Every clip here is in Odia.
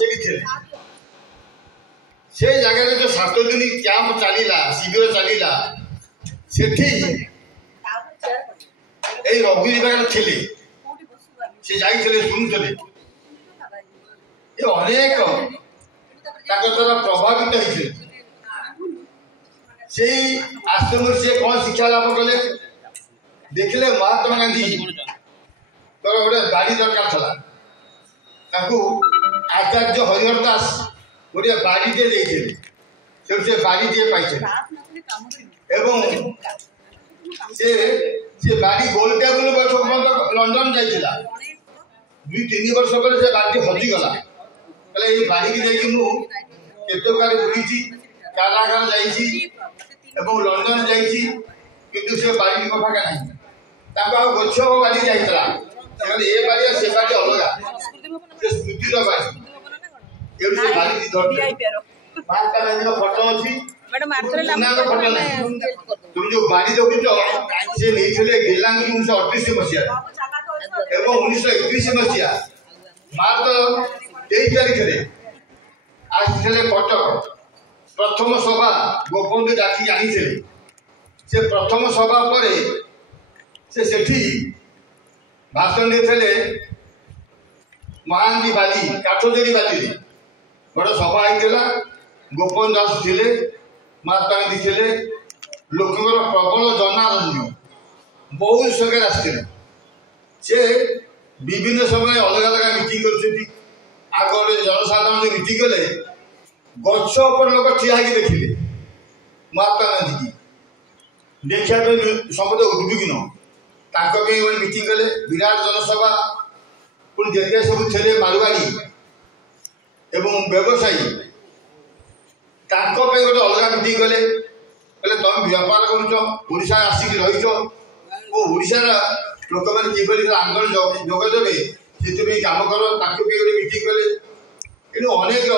ସେଠି ଥିଲେ। ସେ ଜାଗାରେ ଯୋଉ 7 ଦିନ କ୍ୟାମ୍ପ ଚାଲିଲା, ଶିବିର ଚାଲିଲା, ସେଠି ଏଇ ରଘୁ ବିଭାଗ ଥିଲେ, ସେ ଯାଇଥିଲେ, ଶୁଣୁଥିଲେ। ଏ ଅନେକ ତାଙ୍କ ଦ୍ୱାରା ପ୍ରଭାବିତ ହେଇଥିଲେ। ସେଇ ଆଶ୍ରମରେ ସେ କ'ଣ ଶିକ୍ଷା ଲାଭ କଲେ? ଦେଖିଲେ ମହାତ୍ମା ଗାନ୍ଧୀ ଗୋଟେ ବାଡ଼ି ଦରକାର ଥିଲା, ତାକୁ ଆଚାର୍ଯ୍ୟ ହରିହର ଦାସ ଗୋଟିଏ ବାଡ଼ିଟିଏ ଦେଇଥିଲେ। ସେଠୁ ସେ ବାଡ଼ିଟିଏ ପାଇଥିଲେ ଏବଂ ସେ ବାଡ଼ି ଗୋଲ ଟେବୁଲ ବର୍ଷ ପର୍ଯ୍ୟନ୍ତ ଲଣ୍ଡନ ଯାଇଥିଲା। 2-3 ବର୍ଷ ପରେ ସେ ବାଡ଼ି ହଜିଗଲା। କହିଲେ ଏଇ ବାଡ଼ିକି ଯାଇକି ମୁଁ କେତେ କାଳେ ବୁଲିଛି, କାରାଗାର ଯାଇଛି ଏବଂ ଲଣ୍ଡନ ଯାଇଛି, କିନ୍ତୁ ସେ ବାଡ଼ି ମୋ ପାଖେ ନାହିଁ। ତାଙ୍କୁ ଆଉ ଗଛ ବାଡ଼ି ଯାଇଥିଲା, ସେ କହିଲେ ଏ ବାଡ଼ି ଆଉ ସେ ବାଡ଼ି ଅଲଗା, ସେ ସ୍ମୃତିର ବାଡ଼ି। ଏଠି ସେ ବାଡ଼ି ଧରିଥିଲେ। ମହାତ୍ମା ଗାନ୍ଧୀଙ୍କ ଫଟୋ ଅଛି, ଫଟୋ ନାହିଁ। তুমি ଯୋଉ ବାଡ଼ି ଦେଖୁଛ, ସେ ନେଇଥିଲେ ଗେଲାଙ୍ଗି 1938 ମସିହାରେ ଏବଂ 1931 ମସିହା ମାର୍ଚ୍ଚ 23 ତାରିଖରେ ଆସିଥିଲେ କଟକ। ପ୍ରଥମ ସଭା ଗୋପବନ୍ଧୁ ଡାକି ଆଣିଥିଲେ। ସେ ପ୍ରଥମ ସଭା ପରେ ସେ ସେଠି ଭାଷଣ ଦେଇଥିଲେ। ମହାନଦୀ ବାଲି, କାଠଯୋଡ଼ି ବାଲିରେ ବଡ଼ ସଭା ହେଇଥିଲା। ଗୋପବନ୍ଧୁ ଦାସ ଥିଲେ, ମହାତ୍ମା ଗାନ୍ଧୀ ଥିଲେ, ଲୋକଙ୍କର ପ୍ରବଳ ଜନାରଣ୍ୟ, ବହୁତ ସଂଖ୍ୟାରେ ଆସିଥିଲେ। ସେ ବିଭିନ୍ନ ସମୟରେ ଅଲଗା ଅଲଗା ମିଟିଂ କରୁଛନ୍ତି। ଆଗ ଗୋଟେ ଜନସାଧାରଣ ମିଟିଂ କଲେ, ଗଛ ଉପରେ ଲୋକ ଠିଆ ହେଇକି ଦେଖିଲେ ମହାତ୍ମା ଗାନ୍ଧୀକି, ଦେଖିବା ପାଇଁ ସମସ୍ତେ ଉଦ୍ବିଗ୍ନ। ତାଙ୍କ ପାଇଁ ଗୋଟେ ମିଟିଂ କଲେ, ବିରାଟ ଜନସଭା। ପୁଣି ଯେତେ ସବୁ ଥିଲେ ମାରୁଆଡ଼ି ଏବଂ ବ୍ୟବସାୟୀ, ତାଙ୍କ ପାଇଁ ଗୋଟେ ଅଲଗା ମିଟିଂ କଲେ। କହିଲେ ତମେ ବେପାର କରୁଛ, ଓଡ଼ିଶାରେ ଆସିକି ରହିଛ ଓ ଓଡ଼ିଶାର ଲୋକମାନେ କିଭଳି ଆନ୍ଦୋଳନ ଯୋଗ ଦେବେ ସେଥିପାଇଁ କାମ କର। ତାଙ୍କୁ ବି ଗୋଟେ ମିଟିଂ କଲେ। କିନ୍ତୁ ଅନେକ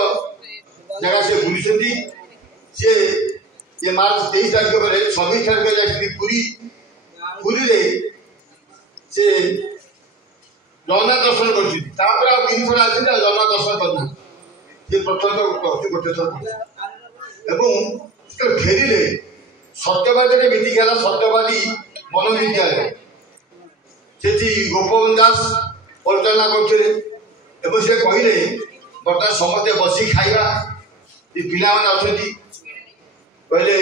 ଜାଗା ସେ ବୁଲିଛନ୍ତି। ସେ ମାର୍ଚ୍ଚ 23 ତାରିଖ ପରେ 26 ତାରିଖ ଯାଇଛନ୍ତି ପୁରୀ। ପୁରୀରେ ସେ ଜଗନ୍ନାଥ ଦର୍ଶନ କରିଛନ୍ତି। ତାପରେ ଆଉ 3 ଥର ଆସିଛନ୍ତି, ଆଉ ଜଗନ୍ନାଥ ଦର୍ଶନ କରିନାହାନ୍ତି। ସେ ପ୍ରଥମ ଗୋଟେ ଥର ଏବଂ ଫେରିଲେ ସତ୍ୟବାଦୀରେ ମିଟିଂ ହେଲା, ସତ୍ୟବାଦୀ ମନୋବିଦ୍ୟାଳୟ। ସେଠି ଗୋପବନ୍ଧୁ ଦାସ ପରିଚାଳନା କରୁଥିଲେ ଏବଂ ସେ କହିଲେ ବର୍ତ୍ତମାନ ସମସ୍ତେ ବସି ଖାଇବା। ଯେ ପିଲାମାନେ ଅଛନ୍ତି, କହିଲେ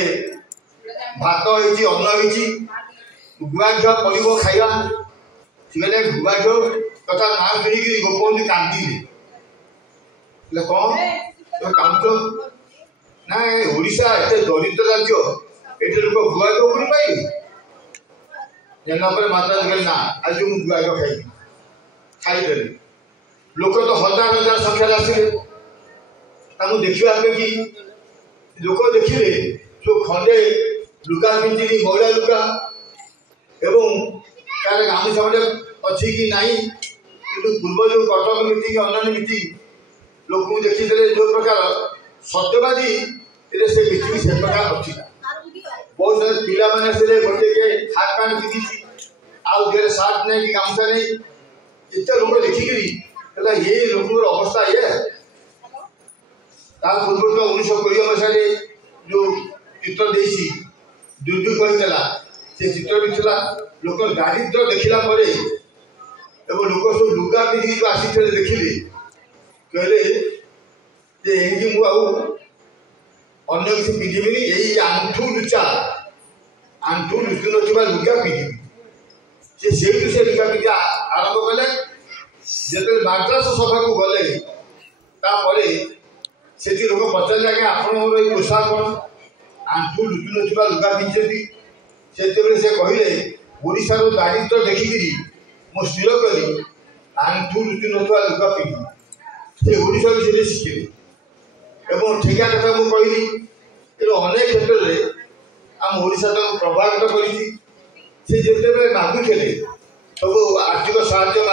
ଭାତ ହେଇଛି, ଅନ୍ନ ହେଇଛି, ଗୁଆ ଘିଅ ପଡ଼ିବ ଖାଇବା। ସେ କହିଲେ ଗୁଆ ଘିଅ କଥା ନାଁ ଶୁଣିକି ଗୋପବନ୍ଧୁ କାନ୍ଦିଲେ। କ'ଣ କାନ୍ଦୁଛ? ନା ଓଡ଼ିଶା ଏତେ ଦରିଦ୍ର ରାଜ୍ୟ, ଏଠି ଲୋକ ଗୁଆ ଘିଅ ପୁଣି ପାଇବେ। ଜାଣିଲା ପରେ ମାତା କହିଲେ ନା, ଆଜି ମୁଁ ଗୁଆ ଘିଅ ଖାଇବି। ଖାଇଦେଲେ। ଲୋକ ତ ହଜାର ହଜାର ସଂଖ୍ୟାରେ ଆସିଲେ ତାଙ୍କୁ ଦେଖିବା ପାଇଁ। ଲୋକ ଦେଖିଲେ ଯୋଉ ଖଣ୍ଡେ ଲୁଗା ପିନ୍ଧିକି, ମଇଳା ଲୁଗା ଏବଂ କାହାର ଗାମୁଛା ଖଣ୍ଡେ ଅଛି କି ନାହିଁ। କିନ୍ତୁ ପୂର୍ବ ଯୋଉ କଟକ ମିଟିଂ, ଅନ୍ୟାନ୍ୟ ମିଟିଂ ଲୋକଙ୍କୁ ଦେଖିଥିଲେ ଯୋଉ ପ୍ରକାର ସତ୍ୟବାଦୀ ସେ ମିଟିଂ ସେ ପ୍ରକାର ଅଛି। ବହୁତ ସାରା ପିଲାମାନେ ଆସିଲେ, ଗୋଟେ ହାଫ୍ ପ୍ୟାଣ୍ଟ ପିନ୍ଧିଛି, ଆଉ ଦେହରେ ସାର୍ଟ ନାହିଁ କି ଗାମୁଛା ନାହିଁ। ଏତେ ଲୋକ ଦେଖିକିରି ହେଲା ଏ ଲୋକଙ୍କର ଅବସ୍ଥା ଇଏ। ତା ପୂର୍ବରୁ 1920 ମସିହାରେ ଯୋଉ ଚିତ୍ର ଦେଇଛି, ଦୁର୍ଯୋଗ କହିଥିଲା, ସେ ଚିତ୍ର ବି ଥିଲା। ଲୋକ ଦାରିଦ୍ର୍ୟ ଦେଖିଲା ପରେ ଏବଂ ଲୋକ ସବୁ ଲୁଗା ପିନ୍ଧିକି ଯୋଉ ଆସିଥିଲେ ଦେଖିଲେ, କହିଲେ ଯେ ଏମିତି ମୁଁ ଆଉ ଅନ୍ୟ କିଛି ପିନ୍ଧିବିନି, ଏଇ ଆଣ୍ଠୁ ଲୁଚା, ଆଣ୍ଠୁ ଲୁଚୁ ନଥିବା ଲୁଗା ପିନ୍ଧିବି। ସେଇଠୁ ସେ ଲୁଗା ପିନ୍ଧି ଆରମ୍ଭ କଲେ। ଯେତେବେଳେ ମାଦ୍ରାସ ସଭାକୁ ଗଲେ, ତାପରେ ସେଠି ଲୋକ ପଚାରିଲେ ଆଜ୍ଞା ଆପଣଙ୍କର ଏଇ ପୋଷାକ କ'ଣ? ଆଣ୍ଠୁ ଲୁଚୁ ନଥିବା ଲୁଗା ପିନ୍ଧିଛନ୍ତି। ସେତେବେଳେ ସେ କହିଲେ ଓଡ଼ିଶାର ଦାରିଦ୍ର୍ୟ ଦେଖିକିରି ମୁଁ ସ୍ଥିର କଲି ଆଣ୍ଠୁ ଲୁଚୁ ନଥିବା ଲୁଗା ପିନ୍ଧିବି। ସେ ଓଡ଼ିଶାରୁ ସେଠି ଶିଖିଲେ ଏବଂ ଠିକା କଥା ମୁଁ କହିଲି। ତେଣୁ ଅନେକ କ୍ଷେତ୍ରରେ ଆମ ଓଡ଼ିଶା ତାକୁ ପ୍ରଭାବିତ କରିଛି। ସେ ଯେତେବେଳେ ମାଗୁଥିଲେ ସବୁ ଆର୍ଥିକ ସାହାଯ୍ୟ